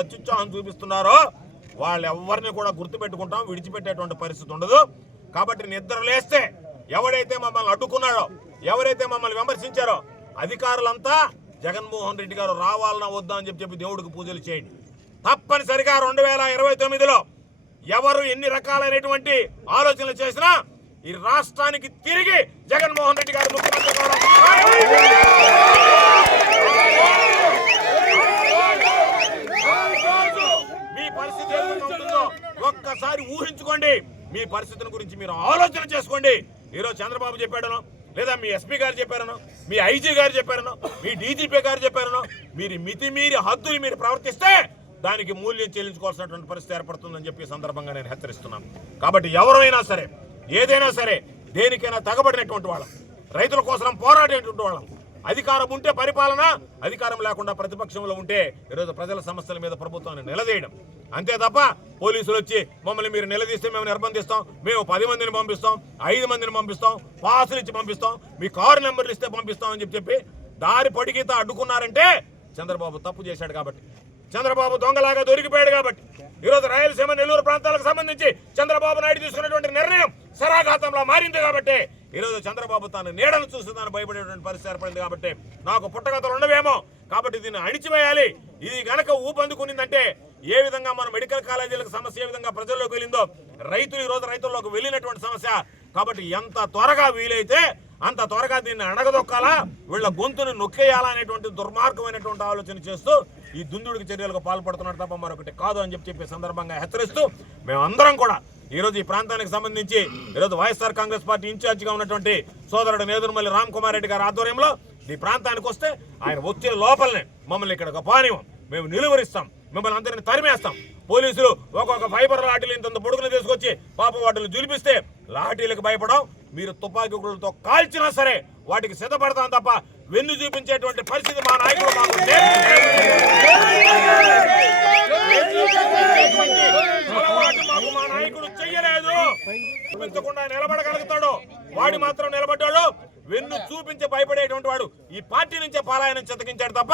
అత్యుత్సాహం చూపిస్తున్నారో వాళ్ళెవ్వరిని కూడా గుర్తుపెట్టుకుంటాం, విడిచిపెట్టేటువంటి పరిస్థితి ఉండదు. కాబట్టి నిద్ర లేస్తే ఎవడైతే మమ్మల్ని అడ్డుకున్నాడో, ఎవరైతే మమ్మల్ని విమర్శించారో అధికారులంతా జగన్మోహన్ రెడ్డి గారు రావాలన్నా వద్దా అని చెప్పి దేవుడికి పూజలు చేయండి. తప్పనిసరిగా 2029లో ఎవరు ఎన్ని రకాలైనటువంటి ఆలోచనలు చేసినా ఈ రాష్ట్రానికి తిరిగి జగన్మోహన్ రెడ్డి గారు ముఖ్యమంత్రి కావడం. మీ పరిస్థితి ఏమవుతుందో ఒక్కసారి ఊహించుకోండి. మీ పరిస్థితిని గురించి మీరు ఆలోచన చేసుకోండి. ఈరోజు చంద్రబాబు చెప్పాడనో, లేదా మీ ఎస్పీ గారు చెప్పారనో, మీ ఐజీ గారు చెప్పారనో, మీ డీజీపీ గారు చెప్పారనో, మీరు మితిమీరి హద్దులు మీరు ప్రవర్తిస్తే దానికి మూల్యం చెల్లించుకోవాల్సినటువంటి పరిస్థితి ఏర్పడుతుందని చెప్పి సందర్భంగా నేను హెచ్చరిస్తున్నాను. కాబట్టి ఎవరైనా సరే, ఏదైనా సరే, దేనికైనా తగబడినటువంటి వాళ్ళం, రైతుల కోసం పోరాడేటువంటి వాళ్ళం, అధికారం ఉంటే పరిపాలన, అధికారం లేకుండా ప్రతిపక్షంలో ఉంటే ఈరోజు ప్రజల సమస్యల మీద ప్రభుత్వాన్ని నిలదీయడం అంతే తప్ప పోలీసులు వచ్చి మమ్మల్ని మీరు నిలదీస్తే మేము నిర్బంధిస్తాం, మేము 10 మందిని పంపిస్తాం, 5 మందిని పంపిస్తాం, పాసులు ఇచ్చి పంపిస్తాం, మీ కారు నెంబర్లు ఇస్తే పంపిస్తాం అని చెప్పి దారి పొడిగిత అడ్డుకున్నారంటే చంద్రబాబు తప్పు చేశాడు కాబట్టి, చంద్రబాబు దొంగలాగా దొరికిపోయాడు కాబట్టి ఈరోజు రాయలసీమ, నెల్లూరు ప్రాంతాలకు సంబంధించి చంద్రబాబు నాయుడు తీసుకున్నటువంటి నిర్ణయం శరాఘాతంలో మారింది కాబట్టి ఈరోజు చంద్రబాబు తాను నీడను చూసి తాను భయపడేటువంటి పరిస్థితి ఏర్పడింది. కాబట్టి నాకు పుట్టగతలు ఉండవేమో, కాబట్టి దీన్ని అణిచివేయాలి. ఇది గనక ఊపందుకునిందంటే ఏ విధంగా మన మెడికల్ కాలేజీలకు సమస్య ఏ విధంగా ప్రజల్లోకి వెళ్ళిందో, రైతులు ఈరోజు రైతుల్లోకి వెళ్ళినటువంటి సమస్య. కాబట్టి ఎంత త్వరగా వీలైతే అంత త్వరగా దీన్ని అణగదొక్కాలా, వీళ్ళ గొంతును నొక్కేయాలా అనేటువంటి దుర్మార్గమైనటువంటి ఆలోచన చేస్తూ ఈ దుందుడికి చర్యలకు పాల్పడుతున్నారు తప్ప మరొకటి కాదు అని చెప్పే సందర్భంగా హెచ్చరిస్తూ మేమందరం కూడా ఈరోజు ఈ ప్రాంతానికి సంబంధించి ఈరోజు వైఎస్ఆర్ కాంగ్రెస్ పార్టీ ఇన్ఛార్జిగా ఉన్నటువంటి సోదరుడు నేదురుమల్లి రామ్ కుమార్ రెడ్డి గారి ఆధ్వర్యంలో ఈ ప్రాంతానికి వస్తే ఆయన వచ్చే లోపలనే మమ్మల్ని ఇక్కడ పానివం, మేము నిలువరిస్తాం, మిమ్మల్ని అందరినీ తరిమేస్తాం. పోలీసులు ఒక్కొక్క ఫైబర్ లాఠీలు ఇంత పొడుగులు తీసుకొచ్చి పాప వాటిని జులిపిస్తే లాఠీలకు భయపడం, మీరు తుపాకీలతో కాల్చినా సరే వాటికి సిద్ధపడతాం తప్ప వెన్ను చూపించేటువంటి పరిస్థితి మా నాయకుడు మా నాయకుడు చెయ్యలేదు. చూపించకుండా నిలబడగలుగుతాడు వాడి మాత్రం నిలబడ్డాడు. వెన్ను చూపించి భయపడేటువంటి వాడు ఈ పార్టీ నుంచే పలాయనం చెతకించాడు తప్ప